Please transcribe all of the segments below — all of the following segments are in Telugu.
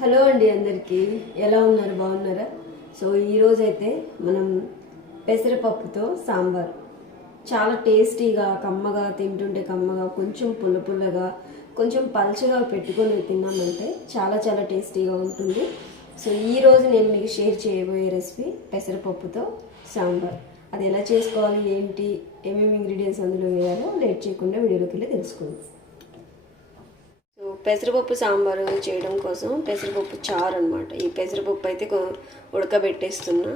హలో అండి అందరికీ. ఎలా ఉన్నారు? బాగున్నారా? సో ఈరోజు అయితే మనం పెసరపప్పుతో సాంబార్. చాలా టేస్టీగా కమ్మగా తింటుంటే కమ్మగా కొంచెం పుల్ల పుల్లగా కొంచెం పల్చగా పెట్టుకొని తిన్నామంటే చాలా చాలా టేస్టీగా ఉంటుంది. సో ఈరోజు నేను మీకు షేర్ చేయబోయే రెసిపీ పెసరపప్పుతో సాంబార్. అది ఎలా చేసుకోవాలి? ఏంటి? ఏమేమి ఇంగ్రీడియంట్స్ అందులో వేయాలో లేట్ చేయకుండా వీడియోలోకి వెళ్ళి తెలుసుకుందాం. పెసరపప్పు సాంబారు చేయడం కోసం పెసరపప్పు చారు అనమాట ఈ పెసరపప్పు అయితే ఉడకబెట్టేస్తున్నా.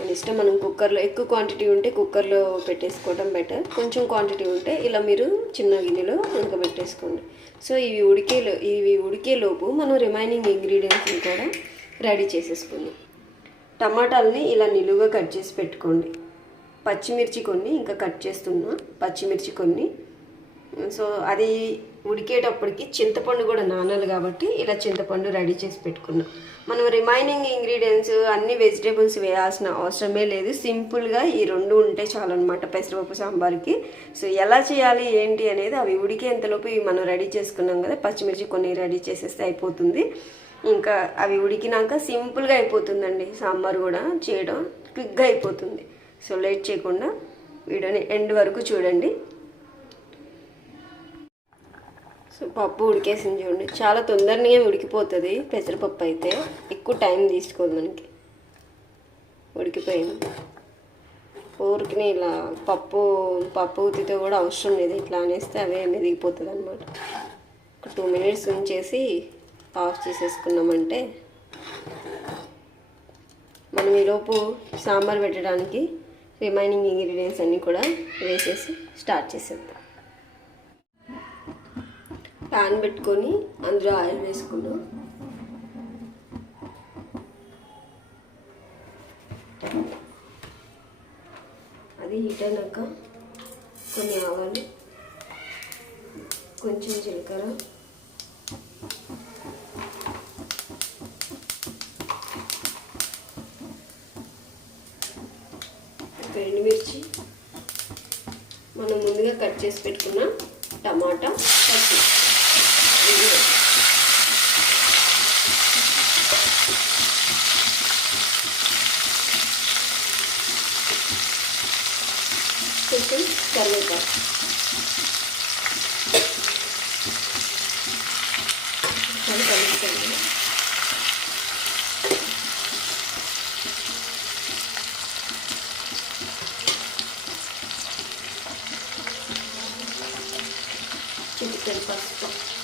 మన ఇష్టం మనం కుక్కర్లో ఎక్కువ క్వాంటిటీ ఉంటే కుక్కర్లో పెట్టేసుకోవడం బెటర్ కొంచెం క్వాంటిటీ ఉంటే ఇలా మీరు చిన్న గిన్నెలో ఉడకబెట్టేసుకోండి. సో ఇవి ఉడికే ఇవి ఉడికేలోపు మనం రిమైనింగ్ ఇంగ్రీడియంట్స్ని కూడా రెడీ చేసేసుకుందాం. టమాటాలని ఇలా నిలువుగా కట్ చేసి పెట్టుకోండి. పచ్చిమిర్చి కొన్ని ఇంకా కట్ చేస్తున్నా. పచ్చిమిర్చి కొన్ని. సో అది ఉడికేటప్పటికి చింతపండు కూడా నానాలి కాబట్టి ఇలా చింతపండు రెడీ చేసి పెట్టుకున్నాం. మనం రిమైనింగ్ ఇంగ్రీడియంట్స్ అన్ని వెజిటేబుల్స్ వేయాల్సిన అవసరమే లేదు. సింపుల్గా ఈ రెండు ఉంటే చాలు అనమాట పెసరపప్పు సాంబార్కి. సో ఎలా చేయాలి ఏంటి అనేది అవి ఉడికేంతలోపు ఇవి మనం రెడీ చేసుకున్నాం కదా పచ్చిమిర్చి కొన్ని రెడీ చేసేస్తే అయిపోతుంది. ఇంకా అవి ఉడికినాక సింపుల్గా అయిపోతుందండి సాంబార్ కూడా చేయడం క్విక్గా అయిపోతుంది. సో లేట్ చేయకుండా వీడియోని ఎండ్ వరకు చూడండి సో పప్పు ఉడికేసింది చూడండి. చాలా తొందరగా ఉడికిపోతుంది. పెసరపప్పు అయితే ఎక్కువ టైం తీసుకోదు మనకి. ఉడికిపోయింది. ఊరికి ఇలా పప్పు పప్పు ఉతితో కూడా అవసరం లేదు. ఇట్లా అనేస్తే అవే మెదిగిపోతుంది అనమాట ఒక టూ మినిట్స్ ఉంచేసి ఆఫ్ చేసేసుకున్నామంటే మనం ఈలోపు సాంబార్ పెట్టడానికి రిమైనింగ్ ఇంగ్రీడియంట్స్ అన్నీ కూడా వేసేసి స్టార్ట్ చేసేద్దాం. ప్యాన్ పెట్టుకొని అందులో ఆయిల్ వేసుకున్నాం అది హీట్ అయినాక కొన్ని ఆవాలు కొంచెం జీలకర్ర ఎండుమిర్చి మనం ముందుగా కట్ చేసి పెట్టుకున్న టమాటా పచ్చి ఇవి కొంచెం కరివేపాకు. అది కలుపుకోండి. చిటికెన్ పసుపు.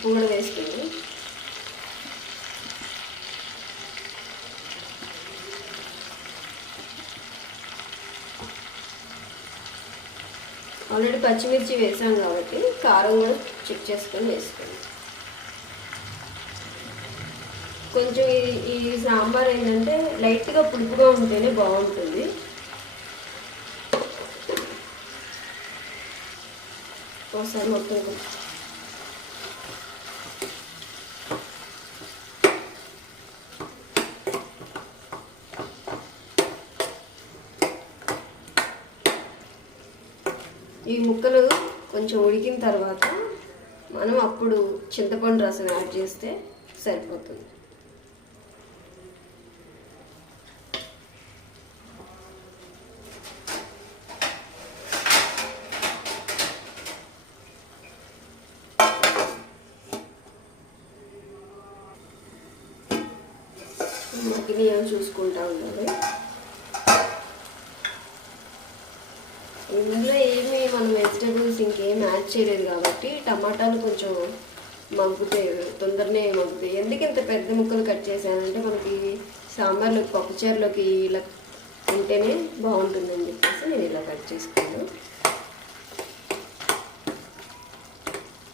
ఉప్పు కూడా వేసుకుంది ఆల్రెడీ పచ్చిమిర్చి వేసాం కాబట్టి కారం కూడా చెక్ చేసుకొని వేసుకోండి. కొంచెం ఈ ఈ సాంబార్ ఏంటంటే లైట్గా పులుపుగా ఉంటేనే బాగుంటుంది. ఒకసారి మొత్తం ఈ ముక్కలు కొంచెం ఉడికిన తర్వాత మనం అప్పుడు చింతపండు రసం యాడ్ చేస్తే సరిపోతుంది. మగ్గిని చూసుకుంటా ఉండాలి. ఇందులో ఏం మనం వెజిటేబుల్స్ ఇంకేం యాడ్ చేయలేదు కాబట్టి టమాటాలు కొంచెం మగ్గుతాయి తొందరనే మగ్గుతాయి. ఎందుకు ఇంత పెద్ద ముక్కలు కట్ చేశానంటే మనకి సాంబార్లోకి పప్పుచారులోకి ఇలా ఉంటేనే బాగుంటుందని చెప్పేసి నేను ఇలా కట్ చేసుకున్నాను.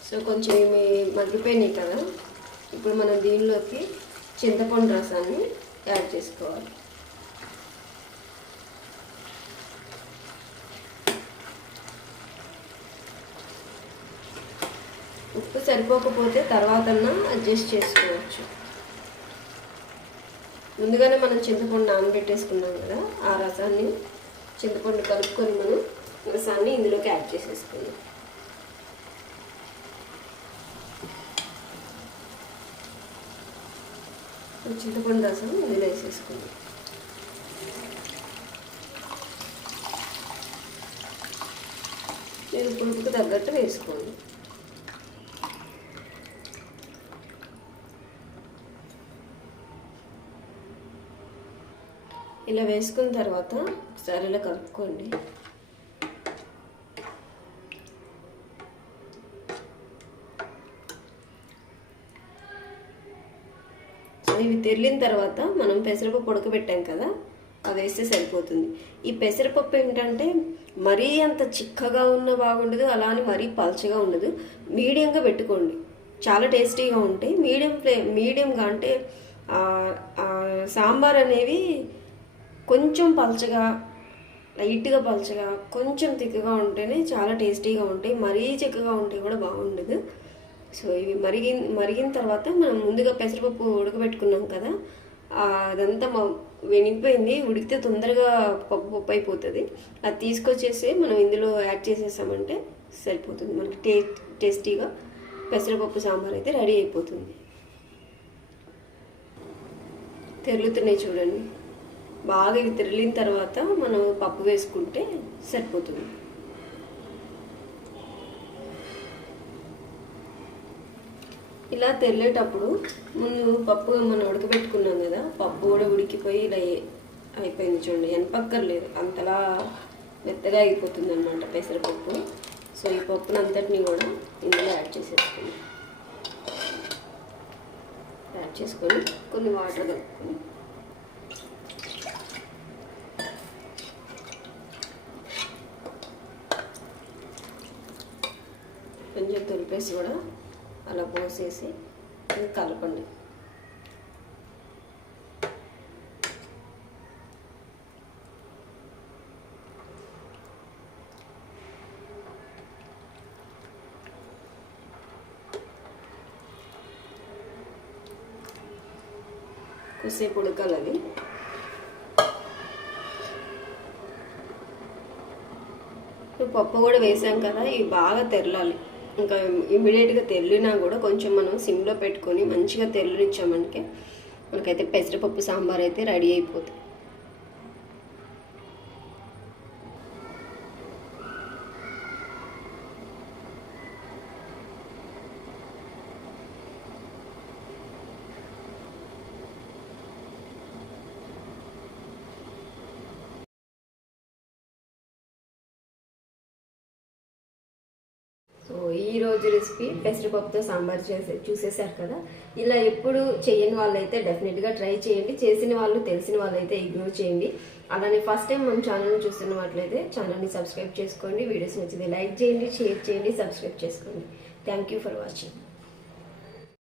సో కొంచెం ఇవి మగ్గిపోయినాయి కదా. ఇప్పుడు మనం దీనిలోకి చింతపండు రసాన్ని యాడ్ చేసుకోవాలి. సరిపోకపోతే తర్వాత అడ్జస్ట్ చేసుకోవచ్చు. ముందుగానే మనం చింతపండు నానబెట్టేసుకున్నాం కదా ఆ రసాన్ని చింతపండు కలుపుకొని మనం రసాన్ని ఇందులోకి యాడ్ చేసేసుకుందాం. చింతపండు రసం ఇందులో వేసేసుకుందాం. మీరు పులుపుకు తగ్గట్టు వేసుకోండి. ఇలా వేసుకున్న తర్వాత ఒకసారి ఇలా కలుపుకోండి. ఇవి తెరిలిన తర్వాత మనం పెసరపప్పు ఉడకబెట్టాం కదా అది వేస్తే సరిపోతుంది. ఈ పెసరపప్పు ఏంటంటే మరీ అంత చిక్కగా ఉన్న బాగుండదు అలా అని మరీ పల్చగా ఉండదు. మీడియంగా పెట్టుకోండి. చాలా టేస్టీగా ఉంటాయి. మీడియం ఫ్లే మీడియంగా అంటే సాంబార్ అనేవి కొంచెం పలచగా లైట్గా పలచగా కొంచెం తిక్కగా ఉంటేనే చాలా టేస్టీగా ఉంటాయి. మరీ చిక్కగా ఉంటే కూడా బాగుండదు. సో ఇవి మరిగి మరిగిన తర్వాత మనం ముందుగా పెసరపప్పు ఉడకబెట్టుకున్నాం కదా అదంతా వెనిగిపోయింది. ఉడికితే తొందరగా పప్పు పప్పు అయిపోతుంది. అది తీసుకొచ్చేసి మనం ఇందులో యాడ్ చేసేసామంటే సరిపోతుంది. మనకి టే టేస్టీగా పెసరపప్పు సాంబార్ అయితే రెడీ అయిపోతుంది. తెరులుతున్నాయి చూడండి. బాగా ఇవి తెరిలిన తర్వాత మనం పప్పు వేసుకుంటే సరిపోతుంది. ఇలా తెల్లేటప్పుడు ముందు పప్పు మనం ఉడకబెట్టుకున్నాం కదా పప్పు కూడా ఉడికిపోయి ఇలా అయిపోయింది చూడండి. ఎనపక్కర్లేదు. అంతలా మెత్తగా అయిపోతుంది అనమాట పెసరపప్పు. సో ఈ పప్పును అంతటిని కూడా ఇందులో యాడ్ చేసేసుకుందాం. యాడ్ చేసుకొని కొన్ని వాటర్ కలుపుకుని కొంచెం తులిపేసి కూడా అలా పోసేసి ఇది కలపండి. కొద్దిసేపు ఉడకాలి అవి. పప్పు కూడా వేసాం కదా ఇవి బాగా తెరలాలి. ఇంకా ఇమీడియట్గా తెల్లినా కూడా కొంచెం మనం సిమ్లో పెట్టుకొని మంచిగా తెల్లునిచ్చామంటే మనకైతే పెసరపప్పు సాంబార్ అయితే రెడీ అయిపోతుంది. ఈ రోజు రెసిపీ పెసరపప్పుతో సాంబార్ చేసే చూసేశారు కదా? ఇలా ఎప్పుడు చేయని వాళ్ళైతే డెఫినెట్గా ట్రై చేయండి. చేసిన వాళ్ళు తెలిసిన వాళ్ళైతే ఇగ్నోర్ చేయండి. అలానే ఫస్ట్ టైం మన ఛానల్ని చూస్తున్నట్లయితే ఛానల్ని సబ్స్క్రైబ్ చేసుకోండి. వీడియోస్ నచ్చితే లైక్ చేయండి షేర్ చేయండి సబ్స్క్రైబ్ చేసుకోండి. Thank you for watching